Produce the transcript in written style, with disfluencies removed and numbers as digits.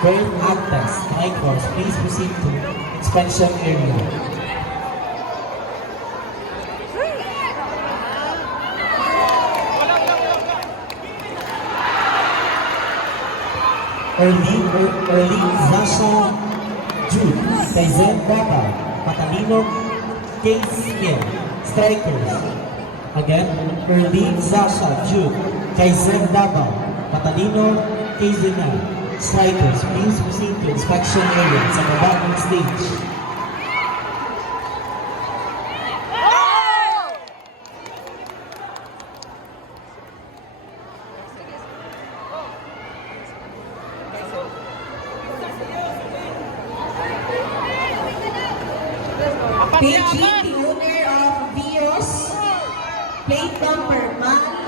Current actors, strikers, please proceed to inspection area. Early Zasha Jude, Kaizen Baba, Patalino K-Skin, strikers. Again, Early Zasha Jude, Kaizen Baba, Patalino K-Skin, strikers. Please proceed to inspection area sa baba ng stage. Beijing, the owner of Vios, plate number MAN